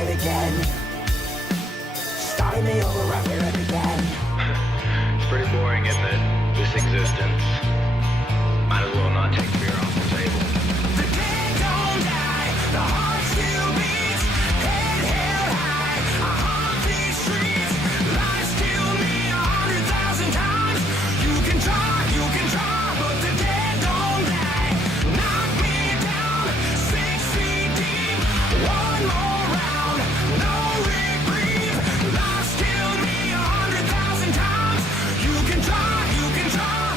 it again. Starting me over, I fear it again. It's pretty boring, isn't it? This existence. Might as well not take fear off the table. The dead don't die, the heart still beats. Head held high, I haunt these streets. Lies kill me 100,000 times. You can try, but the dead don't die. Knock me down, 6 feet deep. One more round, no reprieve. Lies kill me 100,000 times. You can try,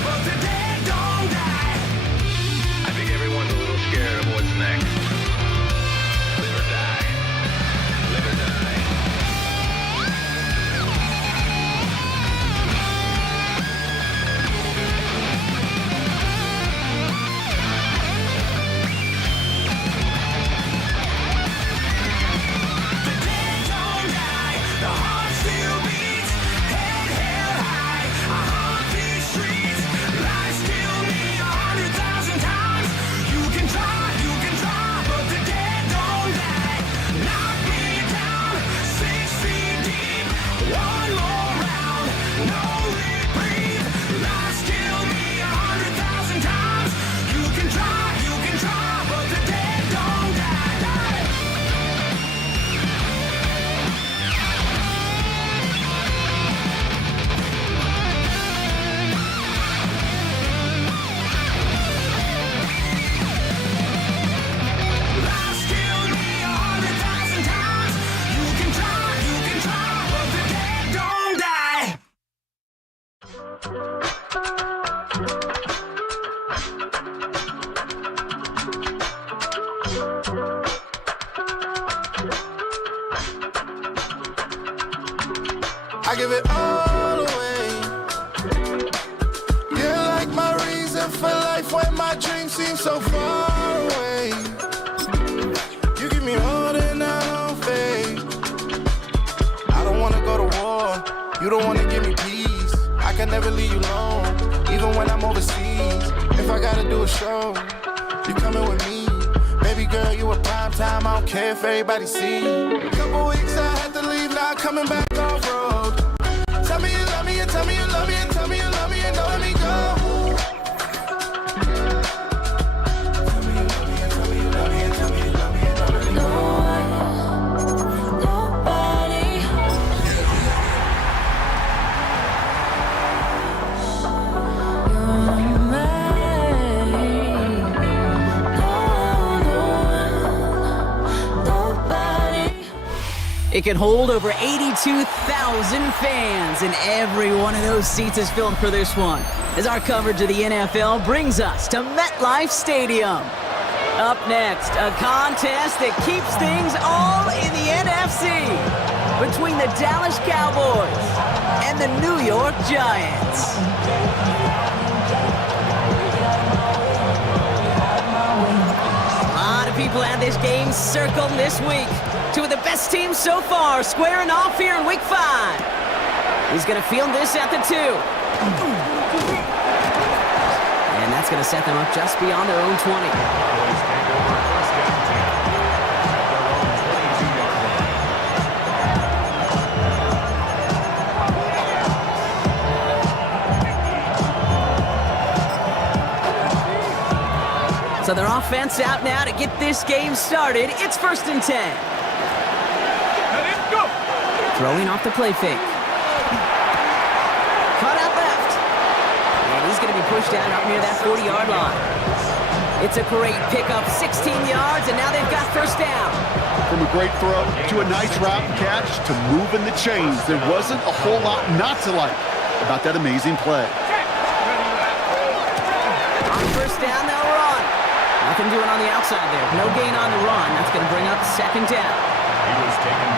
but the dead don't die. I think everyone's a little scared of what's next. Live or die. Live or die. The dead don't die, the heart still beats. Head held high, I haunt these streets. Lies kill me 100,000 times. You can try, but the dead don't die. Knock me down, 6 feet deep. One more round, no reprieve. Lies kill me 100,000 times. You can try, but the dead don't die. Lies kill me 100,000 times. You can try, but the dead don't die. I give it all away. You're like my reason for life when my dreams seem so far away. You give me more than I don't fade. I don't wanna go to war. You don't wanna give me peace. I can never leave you alone, even when I'm overseas. If I gotta do a show, you coming with me. Baby girl, you a prime time. I don't care if everybody see. A couple weeks I had to leave, now coming back off road. Tell me you love me and tell me you love me and tell me you love me and don't let me go. Tell me you love me and tell me you love me and tell me you love me and don't let me go. It can hold over 82,000 fans, and every one of those seats is filled for this one, as our coverage of the NFL brings us to MetLife Stadium. Up next, a contest that keeps things all in the NFC, between the Dallas Cowboys and the New York Giants. A lot of people had this game circled this week. Two of the best teams so far squaring off here in Week 5. He's going to field this at the 2. And that's going to set them up just beyond their own 20. So their offense out now to get this game started. It's 1st and 10. Throwing off the play fake. Cut out left. And he's going to be pushed down up near that 40-yard line. It's a great pickup, 16 yards, and now they've got 1st down. From a great throw to a nice route and catch to moving the chains, there wasn't a whole lot not to like about that amazing play. On 1st down, they'll run. Nothing doing on the outside there. No gain on the run. That's going to bring up 2nd down.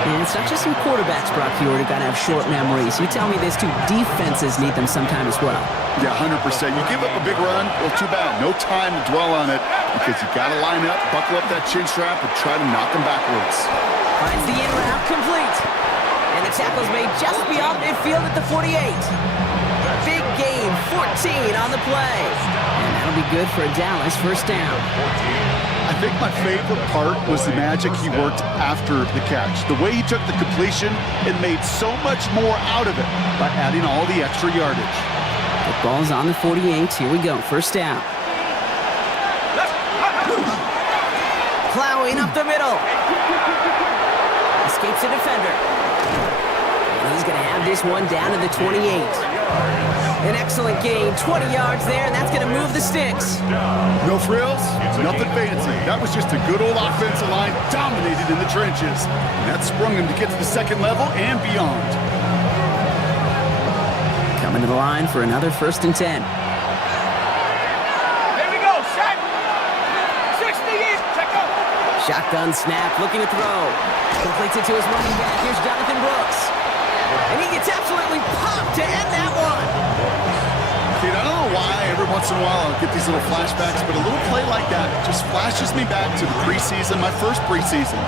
And it's not just some quarterbacks, Brock, who are going to have short memories. You tell me this too, defenses need them sometime as well. Yeah, 100%. You give up a big run, well, too bad. No time to dwell on it because you got to line up, buckle up that chin strap, and try to knock them backwards. Finds the in route complete. And the tackle's made just beyond midfield at the 48. Big gain, 14 on the play. And that'll be good for a Dallas 1st down. I think my favorite part was the magic he worked after the catch. The way he took the completion and made so much more out of it by adding all the extra yardage. The ball's on the 48. Here we go. First down. Plowing up the middle. Escapes the defender. And he's going to have this one down to the 28. An excellent gain, 20 yards there, and that's going to move the sticks. No frills, nothing fancy. That was just a good old offensive line dominated in the trenches. And that sprung him to get to the second level and beyond. Coming to the line for another 1st and 10. Here we go, set. 60 in, check out. Shotgun snap, looking to throw. Completes it to his running back. Here's Jonathan Brooks. And he gets absolutely popped to end that one. Dude, I don't know why every once in a while I'll get these little flashbacks, but a little play like that just flashes me back to the preseason, my first preseason.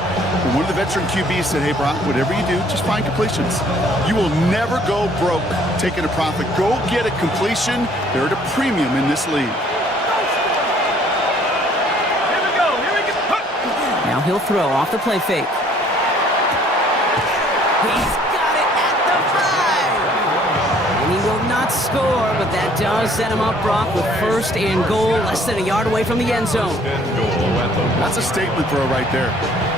When one of the veteran QBs said, hey, Brock, whatever you do, just find completions. You will never go broke taking a profit. Go get a completion. They're at a premium in this league. Here we go, here we go. Now he'll throw off the play fake. He's got it at the 5. And he will not score, but that does set him up, Brock, with 1st and goal, less than a yard away from the end zone. That's a statement throw right there.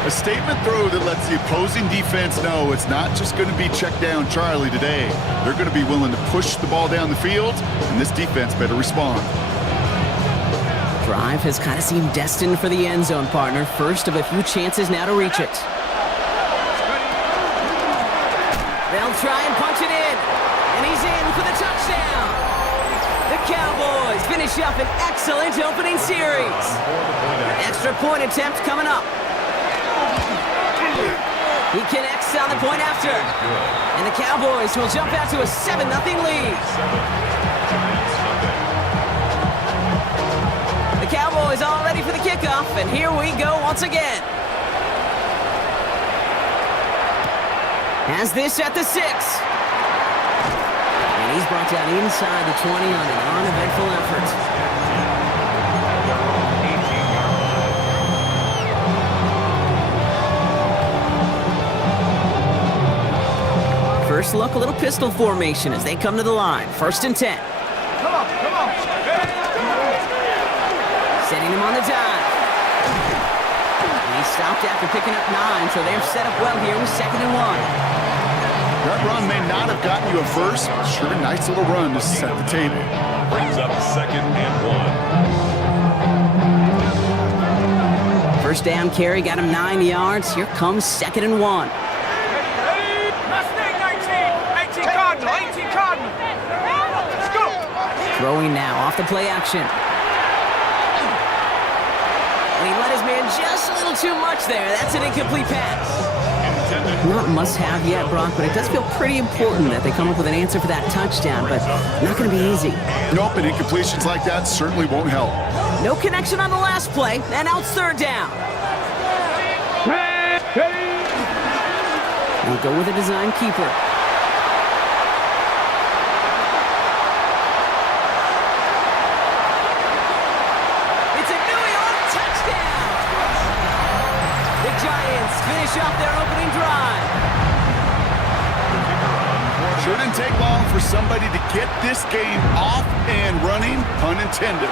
A statement throw that lets the opposing defense know it's not just going to be check down Charlie today. They're going to be willing to push the ball down the field, and this defense better respond. Drive has kind of seemed destined for the end zone, partner. First of a few chances now to reach it. They'll try and punch it in, and he's in for the touchdown. The Cowboys finish up an excellent opening series. Extra point attempt coming up. He connects on the point after, and the Cowboys will jump out to a 7-0 lead. The Cowboys all ready for the kickoff, and here we go once again. Has this at the 6. And he's brought down inside the 20 on an uneventful effort. First look, a little pistol formation as they come to the line. 1st and 10. Come on, come on. Setting him on the dive. And he stopped after picking up 9, so they're set up well here with 2nd and 1. That run may not have gotten you a first, but sure a nice little run to set the table. Brings up 2nd and 1. First down carry got him 9 yards. Here comes 2nd and 1. Mustang 19, 18 Cardinal, 18 Cardinal. Let's go. Throwing now off the play action. And he let his man just a little too much there. That's an incomplete pass. Not must-have yet, Brock, but it does feel pretty important that they come up with an answer for that touchdown, but not going to be easy. Nope, and incompletions like that certainly won't help. No connection on the last play, and out 3rd down. We'll go with a design keeper. It's a New York touchdown! The Giants finish off their opening drive. Sure didn't take long for somebody to get this game off and running, pun intended.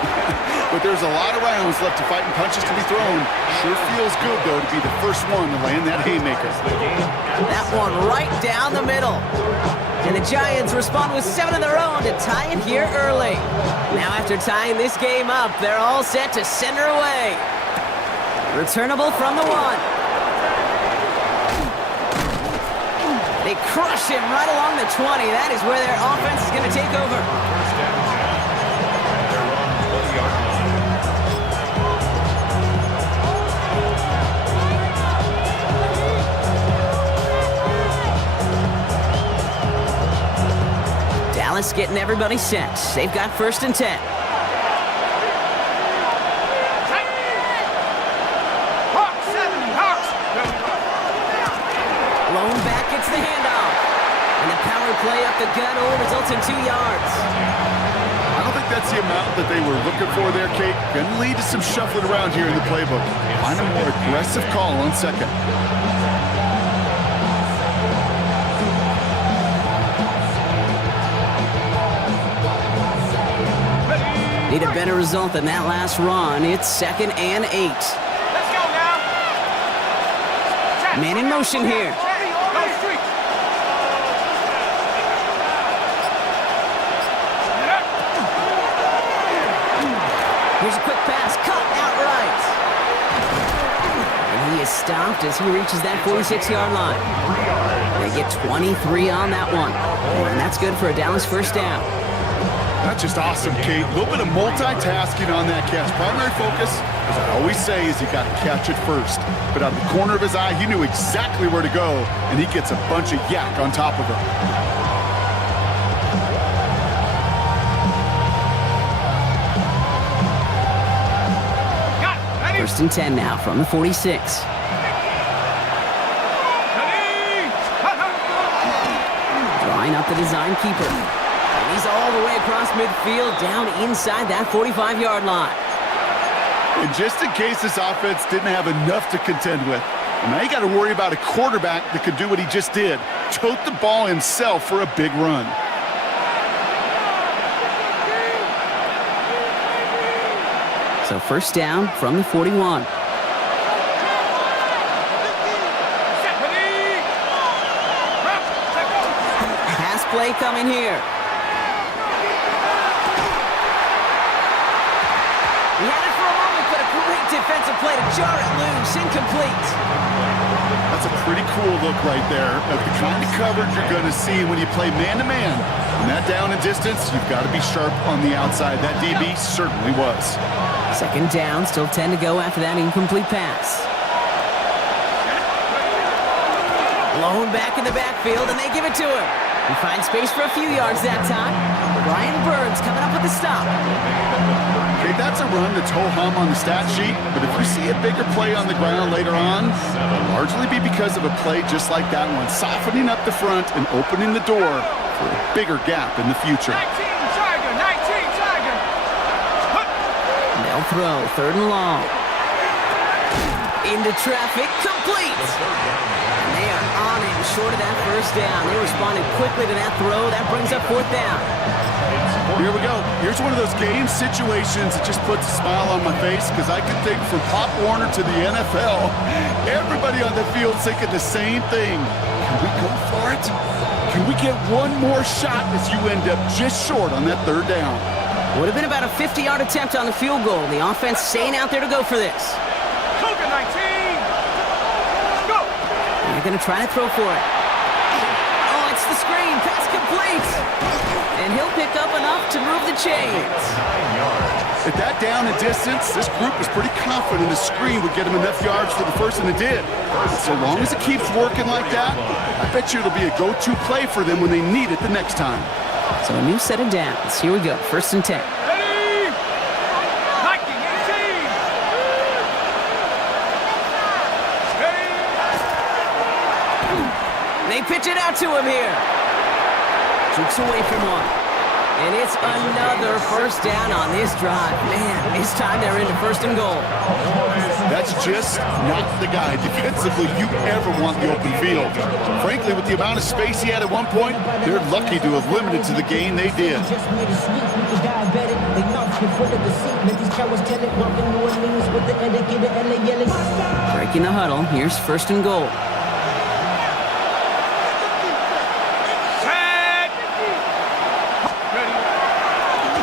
But there's a lot of rounds left to fight and punches to be thrown. Sure feels good, though, to be the first one to land that haymaker. That one right down the middle. And the Giants respond with 7 of their own to tie it here early. Now after tying this game up, they're all set to send her away. Returnable from the 1. They crush him right along the 20. That is where their offense is going to take over. Dallas getting everybody set. They've got 1st and 10. Hawks, 7, Hawks. Lone back gets the handoff. And the power play up the gut results in 2 yards. I don't think think that's the amount that they were looking for there, Kate. Going to lead to some shuffling around here in the playbook. Find a more aggressive call on second. Need a better result than that last run. It's 2nd and 8. Let's go now. Man in motion here. Go street. Here's a quick pass, caught outright. And he is stopped as he reaches that 46-yard line. They get 23 on that one. And that's good for a Dallas first down. That's just awesome, Kate. A little bit of multitasking on that catch. Primary focus, as I always say, is you got to catch it first. But out of the corner of his eye, he knew exactly where to go, and he gets a bunch of yak on top of it. First and 10 now from the 46. Drawing up the design keeper. And he's all the way across midfield, down inside that 45-yard line. And just in case this offense didn't have enough to contend with, now you got to worry about a quarterback that could do what he just did, tote the ball himself for a big run. So first down from the 41. Pass play coming here. He had it for a moment, but a great defensive play to jar it loose. Incomplete. That's a pretty cool look right there of the kind of coverage you're going to see when you play man-to-man. And that down and distance, you've got to be sharp on the outside. That DB certainly was. Second down, still 10 to go after that incomplete pass. Blown back in the backfield, and they give it to him. He finds space for a few yards that time. Brian Burns coming up with the stop. Okay, that's a run that's ho-hum on the stat sheet, but if you see a bigger play on the ground later on, it'll largely be because of a play just like that one, softening up the front and opening the door for a bigger gap in the future. 19 Tiger. They'll throw, 3rd and long. Into traffic, complete. And they are on him short of that first down. They responded quickly to that throw. That brings up 4th down. Here we go. Here's one of those game situations that just puts a smile on my face because I can think from Pop Warner to the NFL, everybody on the field thinking the same thing. Can we go for it? Can we get one more shot as you end up just short on that 3rd down? Would have been about a 50-yard attempt on the field goal. The offense staying out there to go for this. Cougar 19. Go. They're going to try to throw for it. Oh, it's the screen. Pass complete. And he'll pick up enough to move the chains. At that down and distance, this group was pretty confident the screen would get him enough yards for the first, and it did. So long as it keeps working like that, I bet you it'll be a go-to play for them when they need it the next time. So a new set of downs. Here we go. 1st and 10. Ready. Nike 18. Ready. They pitch it out to him here. Jukes away from one. And it's another first down on this drive. Man, this time they're into 1st and goal. That's just not the guy defensively you ever want the open field. Frankly, with the amount of space he had at one point, they're lucky to have limited to the gain they did. Breaking the huddle. Here's 1st and goal.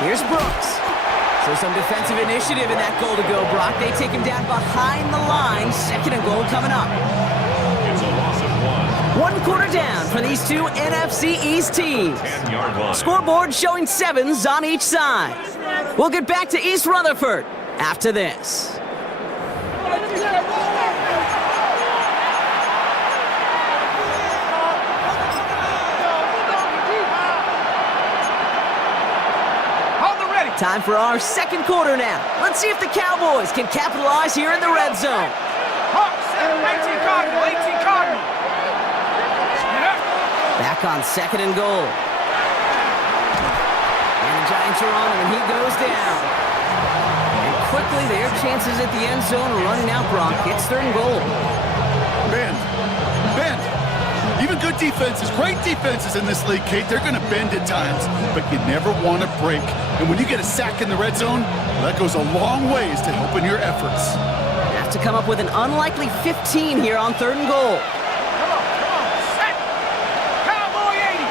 Here's Brooks. So some defensive initiative in that goal to go, Brock. They take him down behind the line. 2nd and goal coming up. It's a loss of 1. 1 quarter down for these two NFC East teams. 10-yard line. Scoreboard showing 7s on each side. We'll get back to East Rutherford after this. Time for our 2nd quarter now. Let's see if the Cowboys can capitalize here in the red zone. Hawks, 18 Cardinal. Back on 2nd and goal. And the Giants Pressure on him, and he goes down. And quickly, their chances at the end zone are running out, Brock. It's 3rd and goal. Bend. Even good defenses, great defenses in this league, Kate, they're going to bend at times, but you never want to break. And when you get a sack in the red zone, that goes a long ways to helping your efforts. Have to come up with an unlikely 15 here on 3rd and goal. Set. Cowboy 80.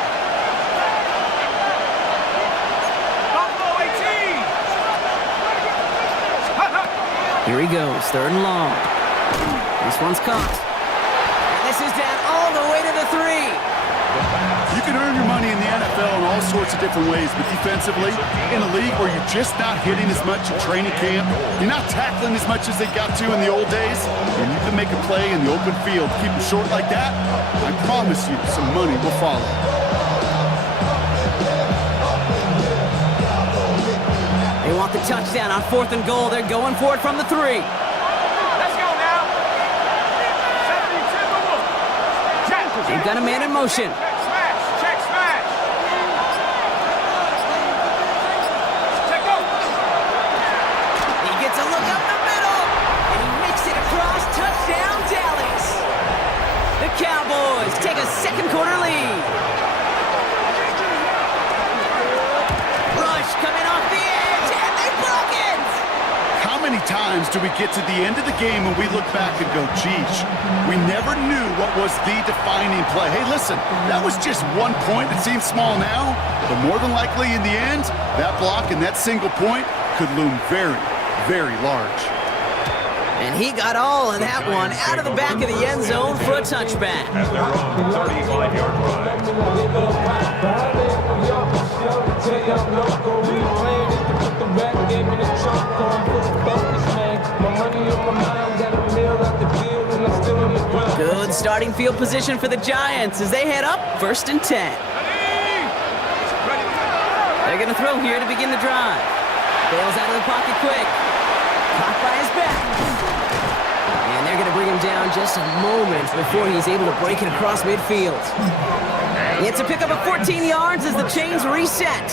Buffalo 18. Here he goes, 3rd and long. This one's caught. And this is down all the way to the 3. You can earn your money in the NFL in all sorts of different ways, but defensively, in a league where you're just not hitting as much in training camp, you're not tackling as much as they got to in the old days, and you can make a play in the open field, keep them short like that, I promise you some money will follow. They want the touchdown on 4th and goal. They're going for it from the 3. Let's go now. 72. Jack. They've got a man in motion. Check smash. Check go. He gets a look up the middle, and he makes it across. Touchdown, Dallas. The Cowboys take a 2nd quarter lead. Rush coming off the edge, and they broke it. How many times do we get to the end of the game and we look back and go, geez, we never knew what was the defining play. Hey, listen, that was just 1 point. It seems small now, but more than likely in the end, that block and that single point could loom very, very large. And he got all of that one out of the back of the end zone for a touchback. As they're on 35-yard Good starting field position for the Giants as they head up 1st and 10. They're going to throw here to begin the drive. Bails out of the pocket quick. Caught by his back. And they're going to bring him down just a moment before he's able to break it across midfield. It's a pickup of 14 yards as the chains reset.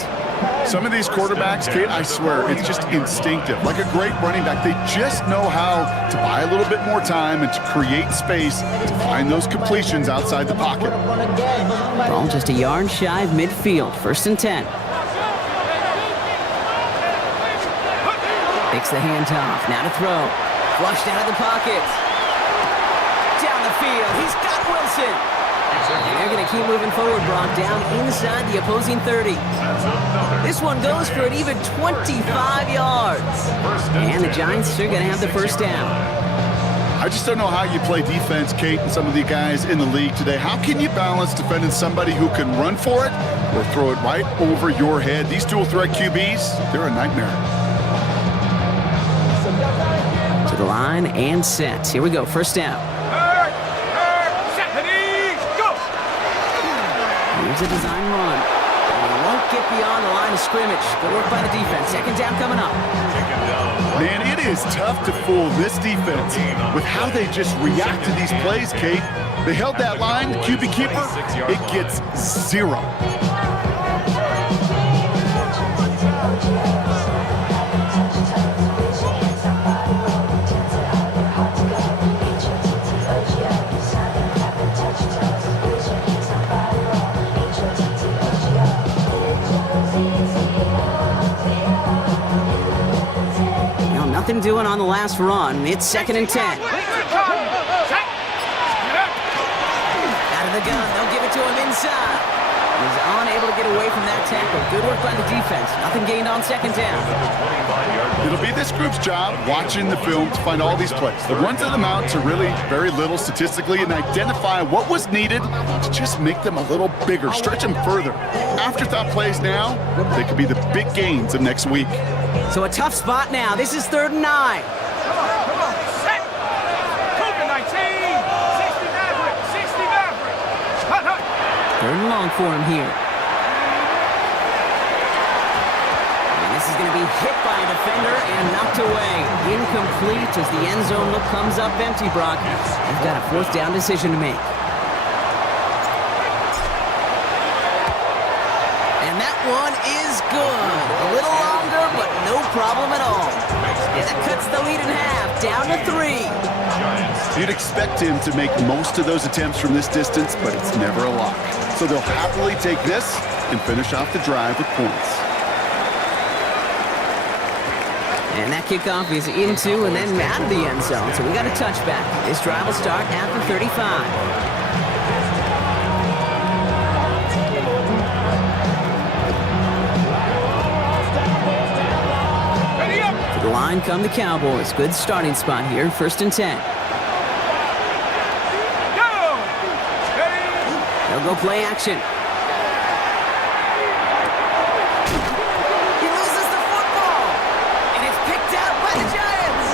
Some of these quarterbacks, Kate, I swear, it's just instinctive. Like a great running back, they just know how to buy a little bit more time and to create space to find those completions outside the pocket. Ball just a yard shy of midfield, 1st and 10. Takes the handoff, now to throw. Flushed out of the pocket. Down the field, he's got Wilson. And they're going to keep moving forward, Brock, down inside the opposing 30. This one goes for an even 25 yards. And the Giants are going to have the 1st down. I just don't know how you play defense, Kate, and some of the guys in the league today. How can you balance defending somebody who can run for it or throw it right over your head? These dual threat QBs, they're a nightmare. To the line and set. Here we go, 1st down. Here's a design run. And he won't get beyond the line of scrimmage. Good work by the defense. 2nd down coming up. Man, it is tough to fool this defense with how they just react to these plays, Kate. They held that line, QB keeper, it gets 0. Nothing doing on the last run. It's 2nd and 10. Out of the gun. They'll give it to him inside. He's unable to get away from that tackle. Good work by the defense. Nothing gained on 2nd down. It'll be this group's job watching the film to find all these plays. The ones that amount to really very little statistically and identify what was needed to just make them a little bigger, stretch them further. Afterthought plays now, they could be the big gains of next week. So a tough spot now. This is 3rd and 9. Come on, set. COVID-19. 60 Maverick. 60 Maverick. Hut, hut. 3rd and long for him here. And this is going to be hit by a defender and knocked away. Incomplete as the end zone look comes up empty, Brock. They've got a 4th down decision to make. And that one is good. A little longer, but no problem at all. And that cuts the lead in half, down to 3. You'd expect him to make most of those attempts from this distance, but it's never a lock. So they'll happily take this and finish off the drive with points. And that kickoff is into and then out of the end zone, so we got a touchback. This drive will start at the 35. To the line come the Cowboys. Good starting spot here, 1st and 10. They'll go play action. He loses the football, and it's picked out by the Giants.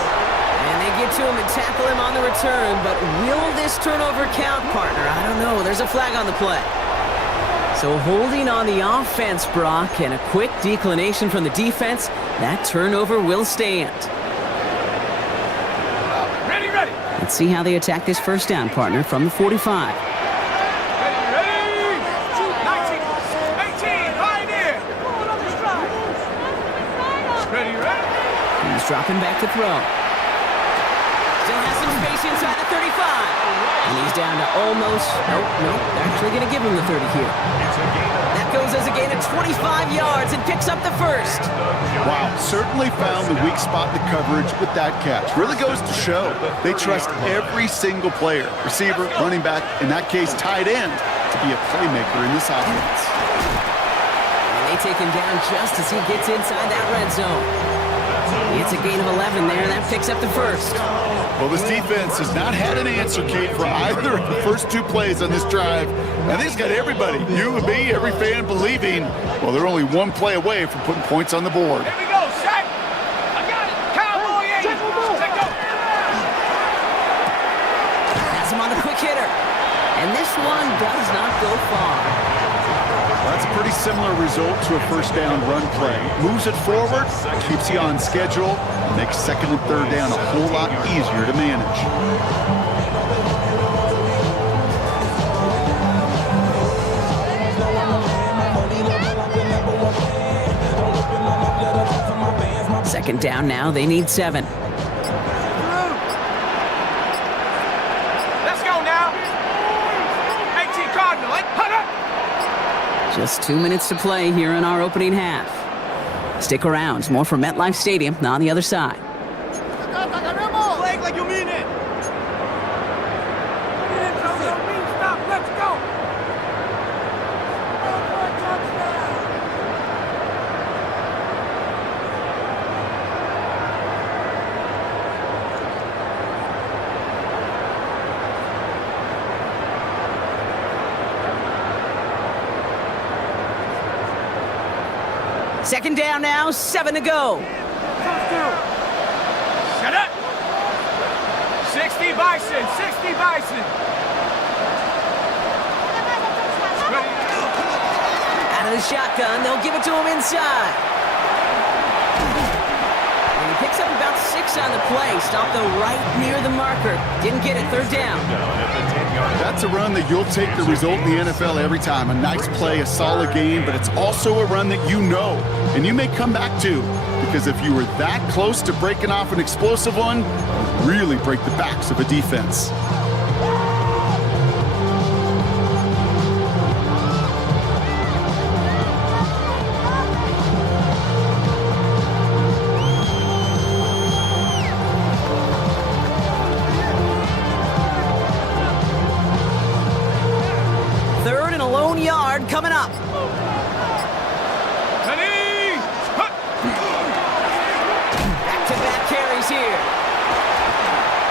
And they get to him and tackle him on the return, but will this turnover count, partner? I don't know. There's a flag on the play. So holding on the offense, Brock, and a quick declination from the defense, that turnover will stand. Ready. Let's see how they attack this first down, partner, from the 45. Ready. 19, 18, right in. Ready. He's dropping back to throw. Still has some space inside the 35. And he's down to almost, nope, they're actually going to give him the 30 here. That goes as a gain of 25 yards and picks up the first. Wow, certainly found the weak spot in the coverage with that catch. Really goes to show they trust every single player, receiver, running back, in that case tight end, to be a playmaker in this offense. And they take him down just as he gets inside that red zone. It's a gain of 11 there, and that picks up the first. Well, this defense has not had an answer, Kate, for either of the first 2 plays on this drive. I think it's got everybody, you and me, every fan believing, well, they're only 1 play away from putting points on the board. Here we go, Shaq. I got it. Cowboy 8. Take go. Has him on the quick hitter. And this one does not go far. That's a pretty similar result to a first down run play. Moves it forward, keeps you on schedule, and makes 2nd and 3rd down a whole lot easier to manage. Second down now, they need 7. Let's go now. 18 Cardinal. Just 2 minutes to play here in our opening half. Stick around. More from MetLife Stadium on the other side. Flag like you mean it. Stop. Let's go. Second down now, 7 to go. Shut up. 60 Bison. Out of the shotgun, they'll give it to him inside. And he picks up about 6 on the play. Stopped though right near the marker. Didn't get it, 3rd down. That's a run that you'll take the result in the NFL every time. A nice play, a solid game, but it's also a run that you know, and you may come back to, because if you were that close to breaking off an explosive one, you really break the backs of a defense. Coming up. Back-to-back carries here.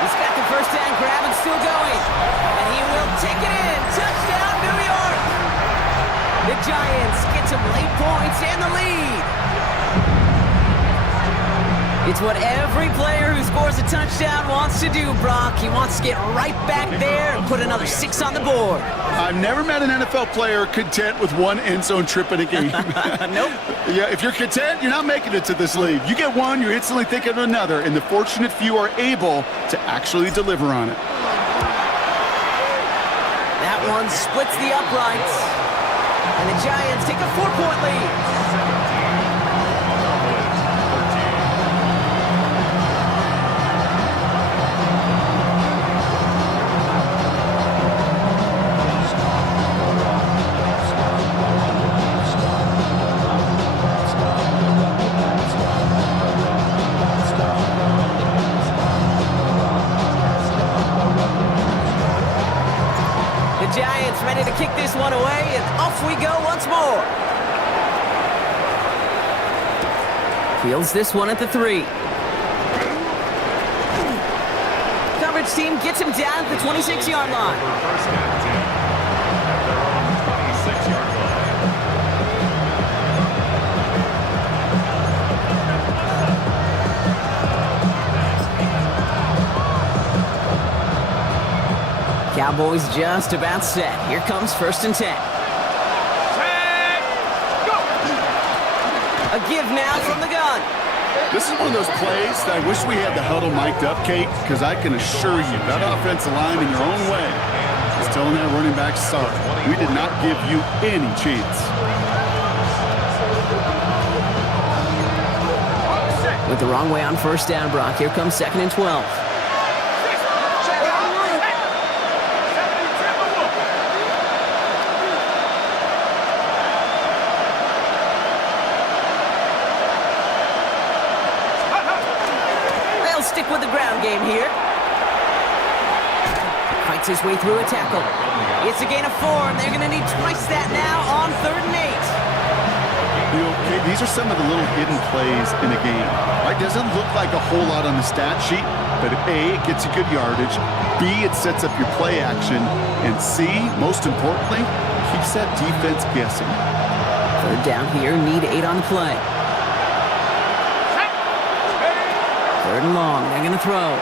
He's got the first down grab and still going. And he will take it in. Touchdown, New York. The Giants get some late points and the lead. It's what every player who scores a touchdown wants to do, Brock. He wants to get right back there and put another 6 on the board. I've never met an NFL player content with 1 end zone trip in a game. Nope. Yeah, if you're content, you're not making it to this league. You get 1, you're instantly thinking of another, and the fortunate few are able to actually deliver on it. That one splits the uprights. And the Giants take a 4-point lead. The Giants ready to kick this one away, and off we go once more. Fields this one at the 3. Coverage team gets him down at the 26-yard line. First and 10 at their own 26-yard line. Cowboys just about set. Here comes 1st and 10. A give now from the gun. This is one of those plays that I wish we had the huddle mic'd up, Kate, because I can assure you that offensive line in your own way is telling that running back, sorry, we did not give you any chance. With the wrong way on 1st down, Brock. Here comes 2nd and 12. Stick with the ground game here. Fights his way through a tackle. It's a gain of 4, and they're going to need twice that now on 3rd and 8. You know, Kate, these are some of the little hidden plays in a game. Right? Doesn't look like a whole lot on the stat sheet, but A, it gets you good yardage. B, it sets up your play action. And C, most importantly, keeps that defense guessing. 3rd down here, need 8 on the play. 3rd and long, they're going to throw.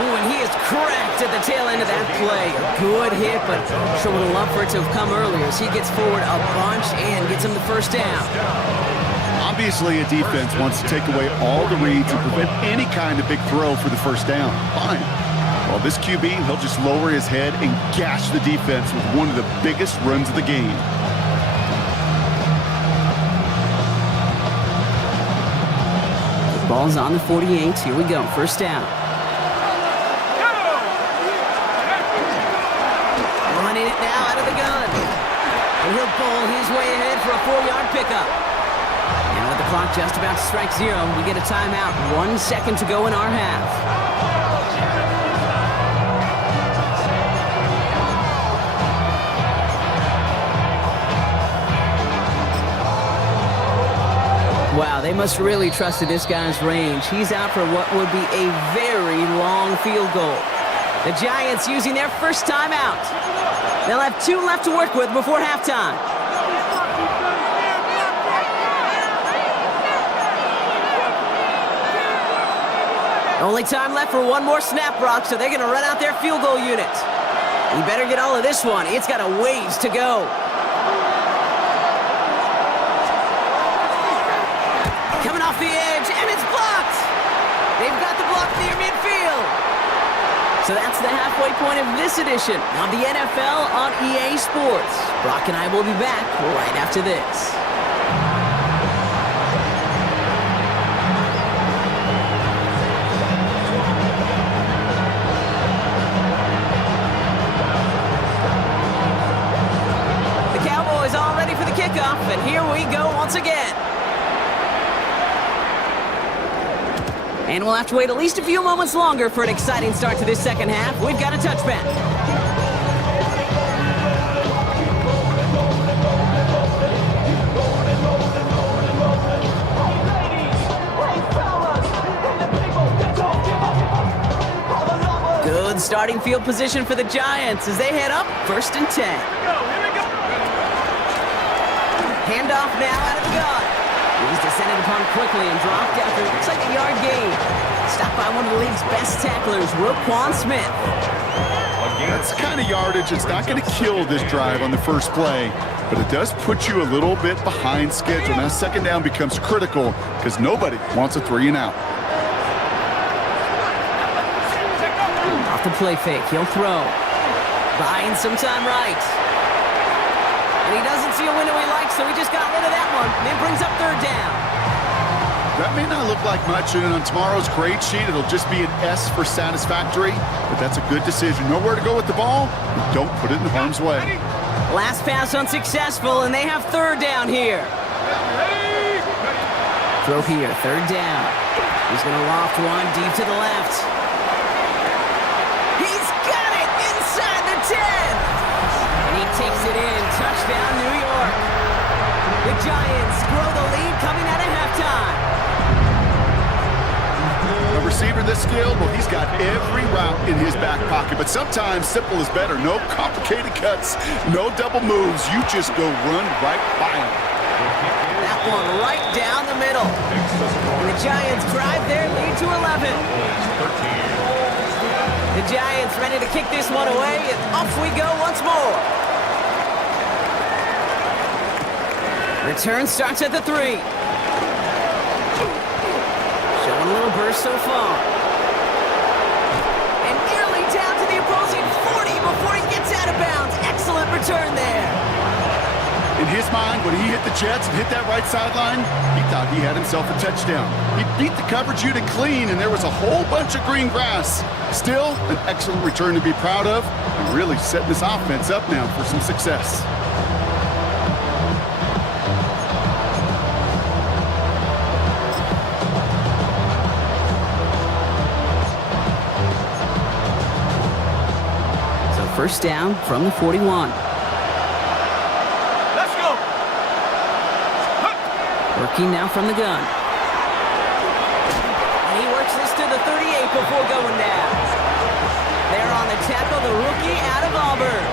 Ooh, and he is cracked at the tail end of that play. A good hit, but sure would have loved for it to have come earlier as he gets forward a bunch and gets him the 1st down. Obviously, a defense wants to take away all the reads and prevent any kind of big throw for the 1st down. Fine. Well, this QB, he'll just lower his head and gash the defense with one of the biggest runs of the game. Ball's on the 48. Here we go. 1st down. Running it now out of the gun. And he'll bowl his way ahead for a 4-yard pickup. And with the clock just about to strike 0, we get a timeout. 1 second to go in our half. Wow, they must really trusted this guy's range. He's out for what would be a very long field goal. The Giants using their 1st timeout. They'll have 2 left to work with before halftime. Only time left for 1 more snap, Brock, so they're going to run out their field goal unit. You better get all of this one. It's got a ways to go. Coming off the edge, and it's blocked. They've got the block near midfield. So that's the halfway point of this edition of the NFL on EA Sports. Brock and I will be back right after this. The Cowboys all ready for the kickoff, and here we go once again. And we'll have to wait at least a few moments longer for an exciting start to this 2nd half. We've got a touchback. Good starting field position for the Giants as they head up 1st and 10. Handoff now out of the gun. He's descended upon quickly and dropped after looks like a yard gain. Stopped by one of the league's best tacklers, Roquan Smith. That's the kind of yardage that's not going to kill this drive on the 1st play, but it does put you a little bit behind schedule. Now 2nd down becomes critical because nobody wants a 3 and out. Off the play fake, he'll throw. Buying some time right. And he doesn't see a window he likes, so he just got rid of that one. Then brings up third down. That may not look like much, and on tomorrow's grade sheet, it'll just be an S for satisfactory, but that's a good decision. Know where to go with the ball, and don't put it in harm's way. Last pass unsuccessful, and they have third down here. Throw here, third down. He's going to loft one deep to the left. He's got it inside the 10. And he takes it in. Touchdown, New York. The Giants grow the lead coming out of halftime. A receiver this skilled, well, he's got every route in his back pocket, but sometimes simple is better. No complicated cuts, no double moves. You just go run right by him. That one right down the middle. And the Giants drive their lead to 11. The Giants ready to kick this one away, and off we go once more. Return starts at the 3. Showing a little burst so far. And nearly down to the opposing 40 before he gets out of bounds. Excellent return there. In his mind, when he hit the Jets and hit that right sideline, he thought he had himself a touchdown. He beat the coverage unit clean, and there was a whole bunch of green grass. Still, an excellent return to be proud of, and really setting this offense up now for some success. So first down from the 41. Let's go. Working now from the gun. And he works this to the 38 before going down. There on the tackle, the rookie out of Auburn.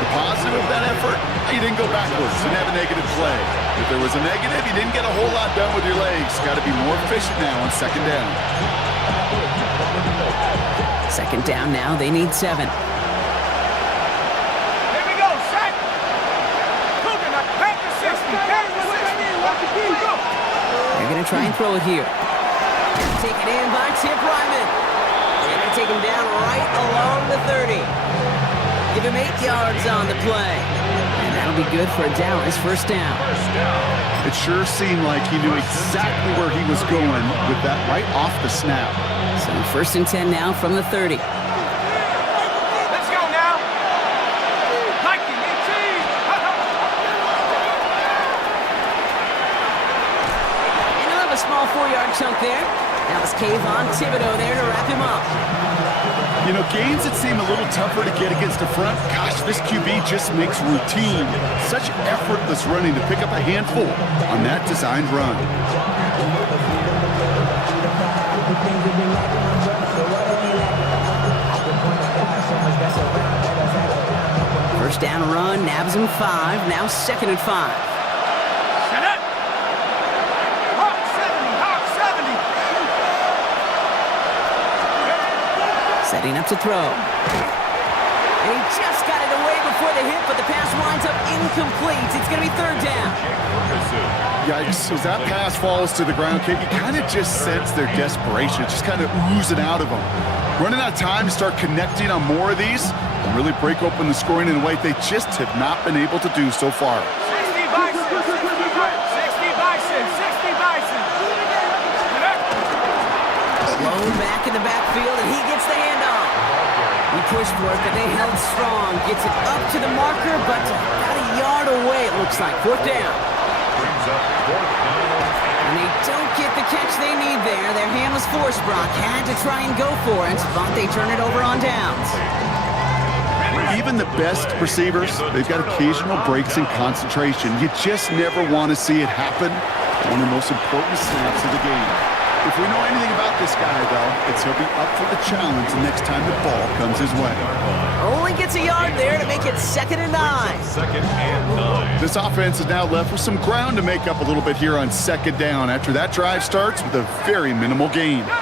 The positive of that effort, he didn't go backwards, didn't have a negative play. If there was a negative, you didn't get a whole lot done with your legs. Got to be more efficient now on second down. Second down now, they need 7. Here we go, set. Cooking up, back to 60, back to 60. Go. They're going to try and throw it here. Taken in by Tip Ryman. They're going to take him down right along the 30. Give him 8 yards on the play. And that'll be good for a Dallas first down. It sure seemed like he knew exactly where he was going with that right off the snap. So first and 10 now from the 30. Let's go now. Nike, 18. And he'll have a small 4-yard chunk there. That was Kayvon Thibodeau there to wrap him up. You know, games that seem a little tougher to get against the front, gosh, this QB just makes routine. Such effortless running to pick up a handful on that designed run. First down run, nabs him 5, now second and 5. Set it. Hawk 70, Hawk 70. Setting up to throw. And he just got it away before the hit, but the pass winds up incomplete. It's going to be third down. Yikes, as that pass falls to the ground, Kate, you kind of just sense their desperation. It's just kind of oozing out of them. Running out of time to start connecting on more of these and really break open the scoring in a way they just have not been able to do so far. 60 Bison, 60 Bison, 60 Bison. Blown back in the backfield, and he gets the handoff. He pushed for it, but they held strong. Gets it up to the marker, but about a yard away, it looks like. Fourth down. And they don't get the catch they need there. Their hand was forced, Brock. Had to try and go for it, but they turn it over on downs. Even the best receivers, they've got occasional breaks in concentration. You just never want to see it happen. One of the most important snaps of the game. If we know anything about this guy, though, it's he'll be up for the challenge the next time the ball comes his way. Only gets a yard there to make it 2nd and 9. Second and 9. This offense is now left with some ground to make up a little bit here on second down after that drive starts with a very minimal gain. 19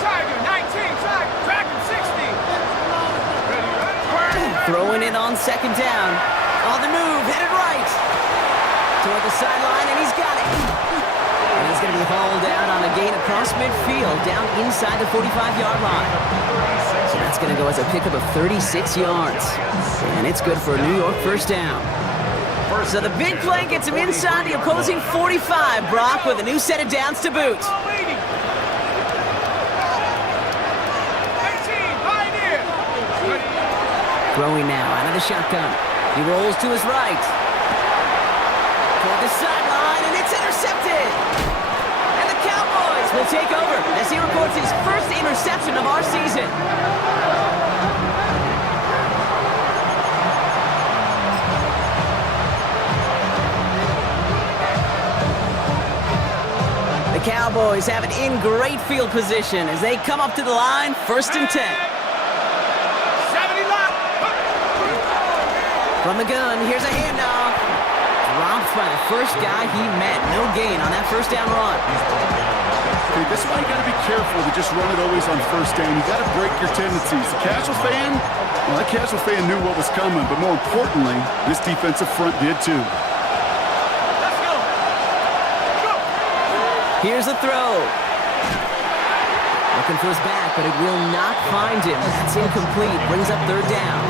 Tiger, Dragon 60. Throwing it on second down. On the move, headed right. Toward the sideline, and he's got it. And he He's going to be hauled out on a gain across midfield, down inside the 45-yard line. So that's going to go as a pickup of 36 yards. And it's good for a New York first down. So the big play gets him inside the opposing 45, Brock, with a new set of downs to boot. 18, pioneer. Throwing now out of the shotgun. He rolls to his right. Toward the sideline, and it's intercepted. And the Cowboys will take over as he records his first interception of our season. The Cowboys have it in great field position as they come up to the line, 1st and 10. 70 lot. From the gun, here's a handoff. Dropped by the first guy he met. No gain on that first down run. Okay, this is why you got to be careful to just run it always on first down. You got to break your tendencies. The casual fan, well, that casual fan knew what was coming, but more importantly, this defensive front did too. Let's go. Go. Here's the throw. Looking for his back, but it will not find him. That's incomplete. Brings up 3rd down.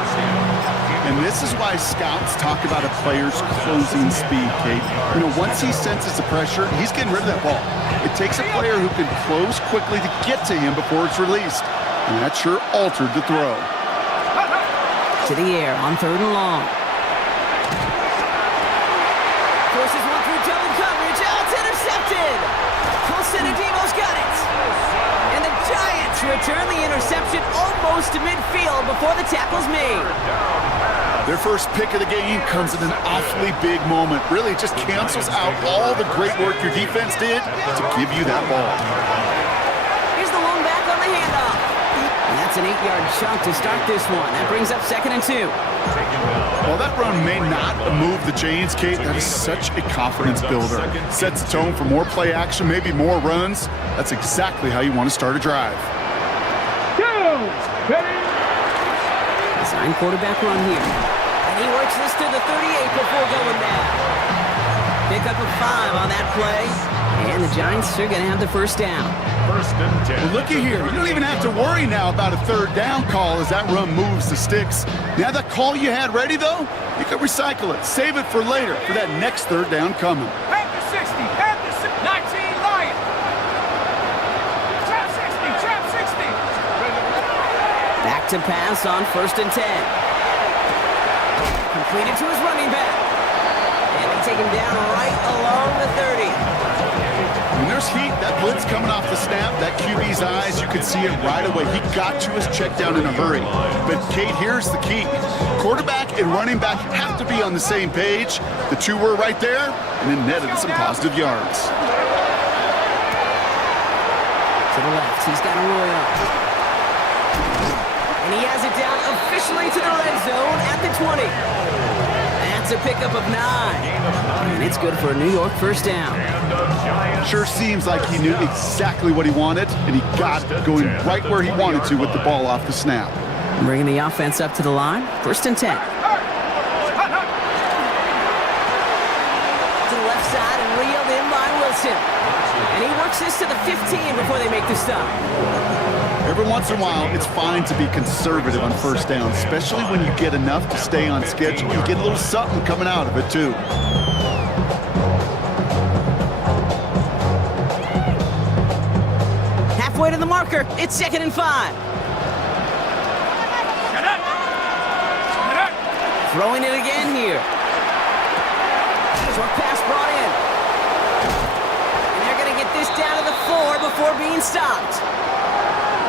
And this is why scouts talk about a player's closing speed, Kate. You know, once he senses the pressure, he's getting rid of that ball. It takes a player who can close quickly to get to him before it's released. And that sure altered the throw. To the air on 3rd and long. Forces one through double coverage. Oh, it's intercepted. Colson and Demo's got it. And the Giants return the interception almost to midfield before the tackle's made. Their first pick of the game comes at an awfully big moment. Really just cancels out all the great work your defense did to give you that ball. Here's the one back on the handoff. And that's an 8-yard chunk to start this one. That brings up 2nd and 2. While that run may not move the chains, Kate, that is such a confidence builder. Sets the tone for more play action, maybe more runs. That's exactly how you want to start a drive. Design quarterback run here. And he works this to the 38 before going down. Pick up a 5 on that play. And the Giants are going to have the first down. Well, looky here. You don't even have to worry now about a 3rd down call as that run moves the sticks. Now that call you had ready, though, you can recycle it. Save it for later for that next 3rd down coming. Panther 60. Panther 60. 19 Lion. Trap 60. Trap 60. Back to pass on 1st and 10. Completed to his running back. And they take him down right along the 30. When there's heat, that blitz coming off the snap, that QB's eyes, you can see it right away. He got to his check down in a hurry. But, Kate, here's the key. Quarterback and running back have to be on the same page. The two were right there, and it netted some positive yards. To the left, he's got a Roy up. And he has it down officially to the red zone at the 20. That's a pickup of 9. And it's good for a New York first down. Sure seems like he knew exactly what he wanted, and he got it going right where he wanted to with the ball off the snap. Bringing the offense up to the line, 1st and 10. To the left side and reeled in by Wilson. And he works this to the 15 before they make the stop. Every once in a while, it's fine to be conservative on first down, especially when you get enough to stay on schedule. You get a little something coming out of it, too. Halfway to the marker, it's 2nd and 5. Throwing it again here. Short pass brought in. And they're going to get this down to the 4 before being stopped.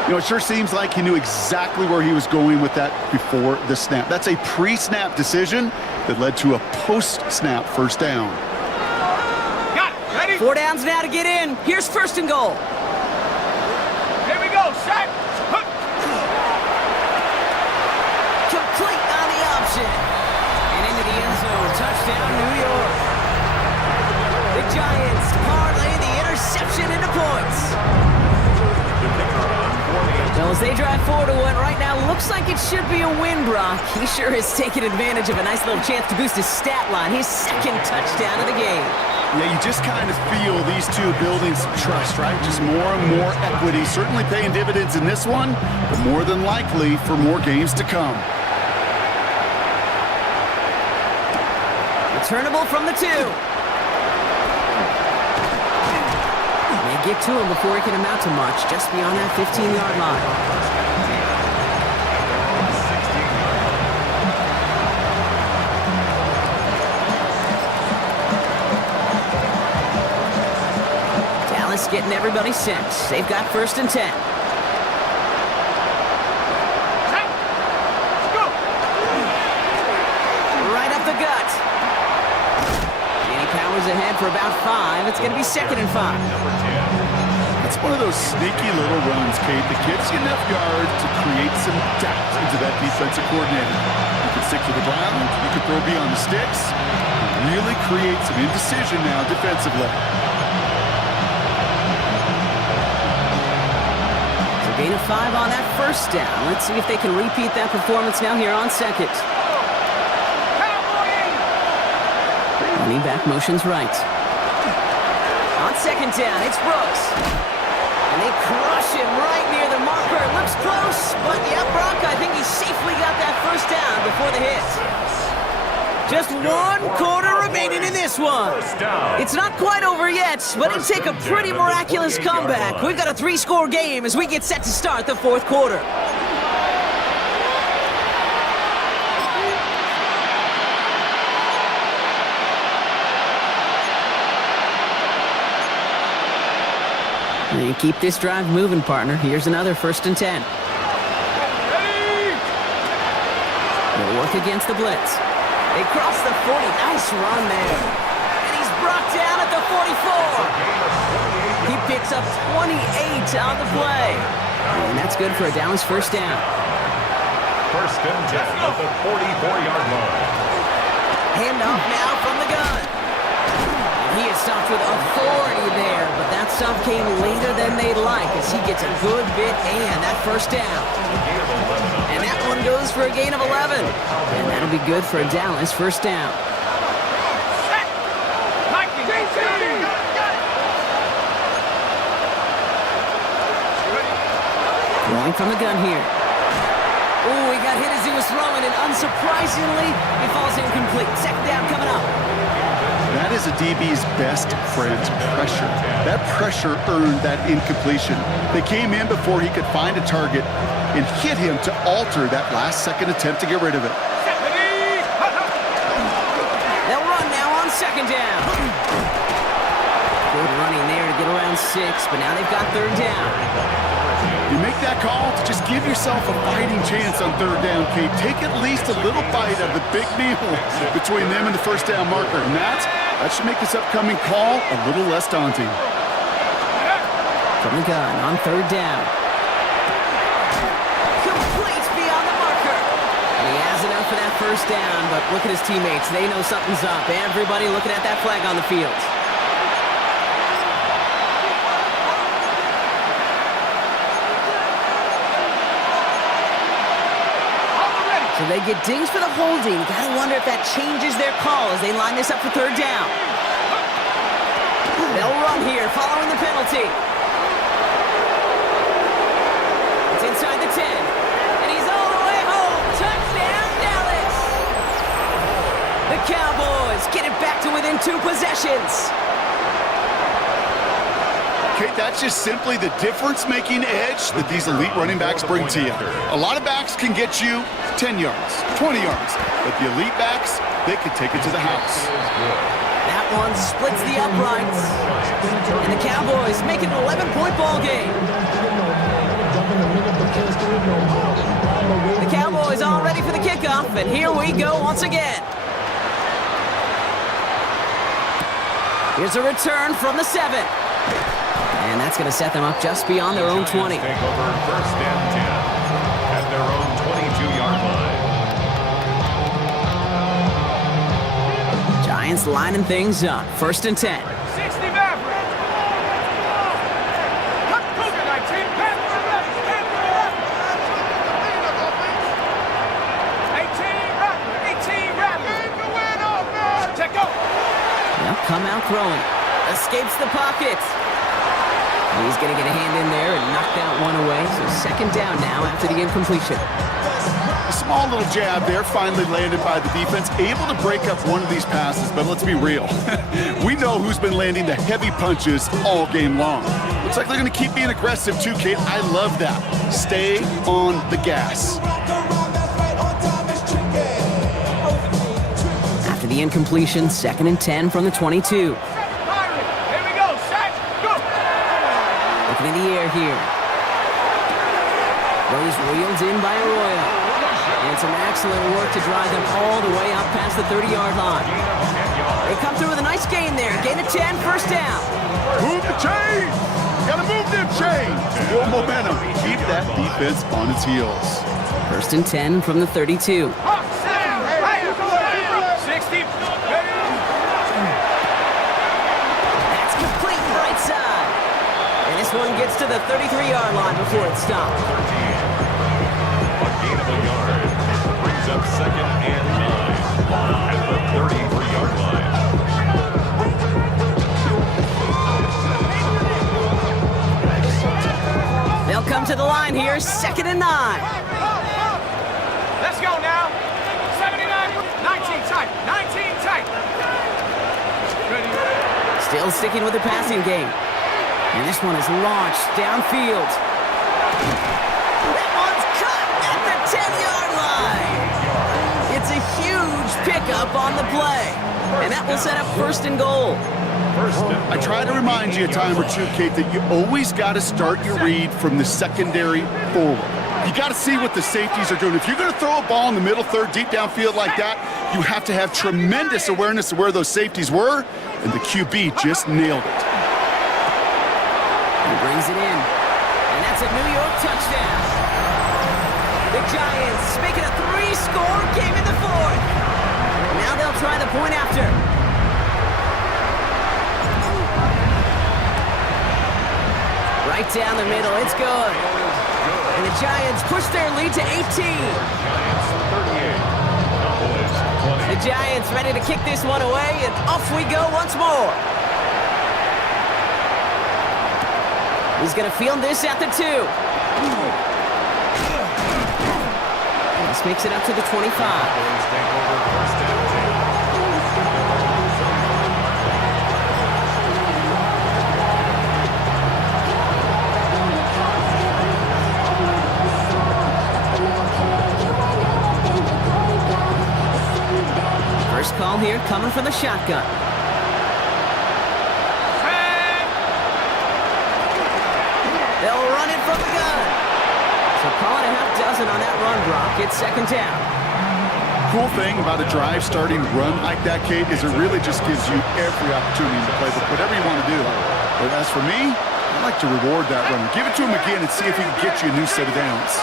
You know, it sure seems like he knew exactly where he was going with that before the snap. That's a pre-snap decision that led to a post-snap first down. Got it. Ready? 4 downs now to get in. Here's 1st and goal. Here we go. Shot. Complete on the option. And into the end zone. Touchdown, New York. The Giants parlay the interception into points. Well, as they drive forward to what right now looks like it should be a win, Brock. He sure has taken advantage of a nice little chance to boost his stat line. His 2nd touchdown of the game. Yeah, you just kind of feel these two building some trust, right? Just more and more equity, certainly paying dividends in this one, but more than likely for more games to come. Returnable from the 2. They get to him before he can amount to much, just beyond that 15-yard line. Getting everybody set. They've got 1st and 10. Right up the gut. And he powers ahead for about 5. It's going to be 2nd and 5. It's one of those sneaky little runs, Kate, that gives you enough yards to create some doubt into that defensive coordinator. You can stick to the ground, you can throw beyond the sticks, really create some indecision now defensively. Gain of 5 on that 1st down. Let's see if they can repeat that performance now here on 2nd. Running back motions right. On 2nd down, it's Brooks. And they crush him right near the marker. It looks close, but yeah, Brock, I think he safely got that 1st down before the hit. Just 1 quarter remaining in this one. It's not quite over yet, but it'll take a pretty miraculous comeback. We've got a 3-score game as we get set to start the 4th quarter. And you keep this drive moving, partner. Here's another 1st and 10. They'll work against the blitz. They cross the 40. Nice run there. And he's brought down at the 44. He picks up 28 on the play. And that's good for a Dallas 1st down. 1st and 10 at the 44-yard line. Hand off now from the gun. He is stopped with authority there, but that stop came later than they'd like as he gets a good bit and that 1st down. And that one goes for a gain of 11. And that'll be good for a Dallas 1st down. Rolling from the gun here. Oh, he got hit as he was throwing, and unsurprisingly, he falls incomplete. 2nd down coming up. That is a DB's best friend, pressure. That pressure earned that incompletion. They came in before he could find a target and hit him to alter that last-second attempt to get rid of it. They'll run now on 2nd down. Good running there to get around 6, but now they've got 3rd down. You make that call to just give yourself a fighting chance on 3rd down, Kate. Take at least a little bite of the big meal between them and the 1st down marker. And that should make this upcoming call a little less daunting. From the gun on 3rd down. Complete beyond the marker. And he has enough for that 1st down, but look at his teammates. They know something's up. Everybody looking at that flag on the field. So they get dings for the holding. You gotta wonder if that changes their call as they line this up for 3rd down. They'll run here following the penalty. It's inside the 10. And he's all the way home. Touchdown, Dallas! The Cowboys get it back to within 2 possessions. Kate, that's just simply the difference-making edge that these elite running backs bring to you. A lot of backs can get you 10 yards, 20 yards, but the elite backs, they can take it to the house. That one splits the uprights. And the Cowboys make it an 11-point ball game. The Cowboys all ready for the kickoff, and here we go once again. Here's a return from the 7. And that's going to set them up just beyond their own 20. Take over 1st and 10 at their own 22-yard line. Giants lining things up. 1st and 10. 60 Maverick. Cougar 19. 18 Rattler. 18 Rattler. Take go. come out throwing. Escapes the pocket. He's going to get a hand in there and knock that one away. So second down now after the incompletion. A small little jab there, finally landed by the defense. Able to break up one of these passes, but let's be real. We know who's been landing the heavy punches all game long. Looks like they're going to keep being aggressive too, Kate. I love that. Stay on the gas. After the incompletion, 2nd and 10 from the 22. Here we go, set, go! Looking in the air here. Those reeled in by Arroyo. And some excellent work to drive them all the way up past the 30-yard line. They come through with a nice gain there. Gain of 10, first down. Move the chain! Gotta move them chains! More momentum. Keep that defense on its heels. 1st and 10 from the 32. 60, That's complete right side. And this one gets to the 33-yard line before it stops. A gain of a yard. Brings up 2nd and 9 at the 33-yard line. They'll come to the line here, 2nd and 9. let's go now. 79, 19 tight, 19 tight. Ready? Still sticking with the passing game. And this one is launched downfield. That one's cut at the 10-yard line. It's a huge pickup on the play. And that will set up 1st and goal. I try to remind you a time or two, Kate, that you always got to start your read from the secondary forward. You got to see what the safeties are doing. If you're going to throw a ball in the middle third, deep downfield like that, you have to have tremendous awareness of where those safeties were, and the QB just nailed it. He brings it in, and that's a New York touchdown. The Giants make it a 3-score game in the 4th. Now they'll try the point after. Right down the middle, it's good. And the Giants push their lead to 18. The Giants ready to kick this one away, and off we go once more. He's going to field this at the 2. This makes it up to the 25. First call here coming from the shotgun. They'll run it from the gun. So call it a half dozen on that run block. It's 2nd down. Cool thing about a drive starting run like that, Kate, is it really just gives you every opportunity in the playbook, whatever you want to do. But as for me, I like to reward that runner. Give it to him again and see if he can get you a new set of downs.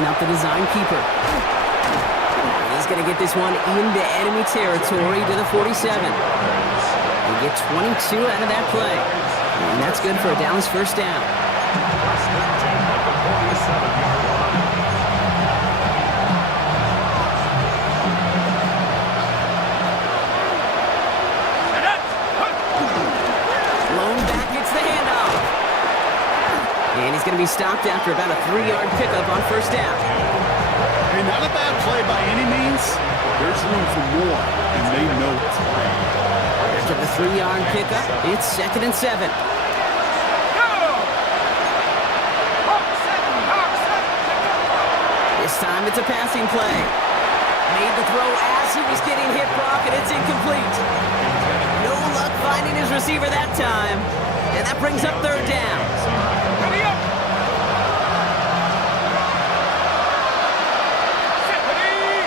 Up the design keeper. He's going to get this one into enemy territory to the 47. They get 22 out of that play. And that's good for a Dallas first down. Lone back gets the handoff. And he's going to be stopped after about a 3-yard pickup on first down. Hey, not a bad play by any means. There's room for more, and they know it. After the 3-yard pickup, it's 2nd and 7. This time it's a passing play. Made the throw as he was getting hit, Brock, and it's incomplete. No luck finding his receiver that time. And that brings up 3rd down. Ready up. Set, ready.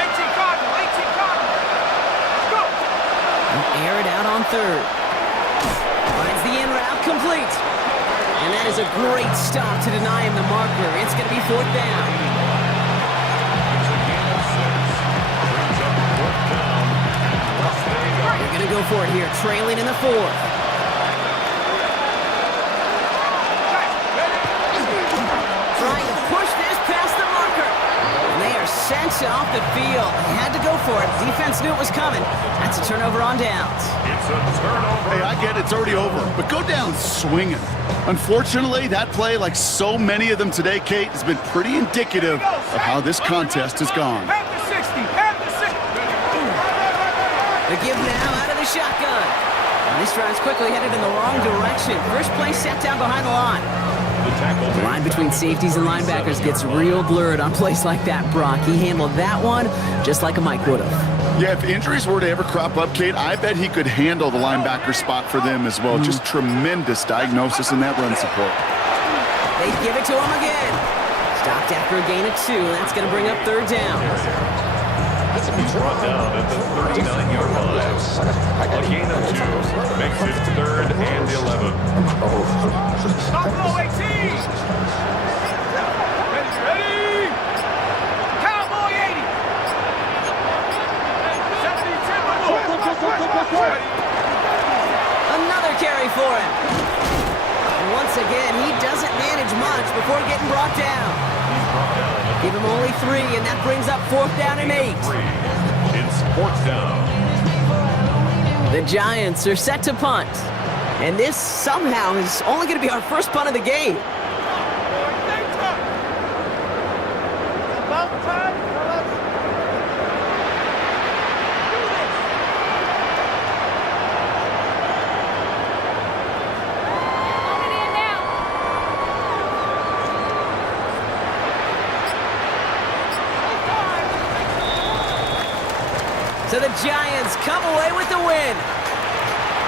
18 Cardinal, 18 Cardinal. Let's go. Air it out on 3rd. Finds the in route complete. And that is a great stop to deny him the marker. It's going to be 4th down. They're going to go for it here, trailing in the 4th. the field. They had to go for it. Defense knew it was coming. That's a turnover on downs. It's a turnover. Hey, I get it. It's already over. But go down swinging. Unfortunately, that play, like so many of them today, Kate, has been pretty indicative of how this contest has gone. Pat the 60. Pat the 60. The give now out of the shotgun. And this drive's quickly headed in the wrong direction. First play set down behind the line. The The line between safeties and linebackers gets real blurred on plays like that, Brock. He handled that one just like a Mike would have. Yeah, if injuries were to ever crop up, Kate, I bet he could handle the linebacker spot for them as well. Just tremendous diagnosis in that run support. They give it to him again. Stopped after a gain of 2. That's going to bring up third down. He's brought down at the 39-yard line. A gain of 2 makes it 3rd and 11. Buffalo 18. Ready. Cowboy 80. 72. Another carry for him. And once again, he doesn't manage much before getting brought down. Give him only 3, and that brings up 4th down and 8. It's 4th down. The Giants are set to punt. And this somehow is only going to be our first punt of the game. So the Giants come away with the win.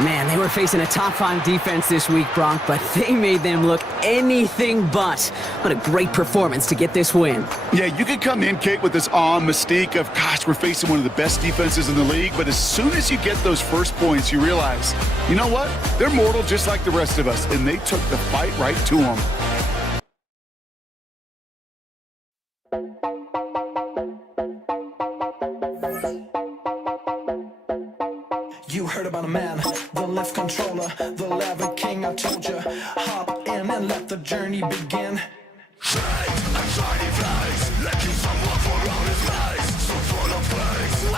Man, they were facing a top 5 defense this week, Brock, but they made them look anything but. What a great performance to get this win. Yeah, you could come in, Kate, with this mystique of, gosh, we're facing one of the best defenses in the league, but as soon as you get those first points, you realize, you know what? They're mortal just like the rest of us, and they took the fight right to them. You heard about a man, the lift controller, the lever king. I told you, hop in and let the journey begin. Shine, I'm shining flags, like someone for all his lies, so full of praise.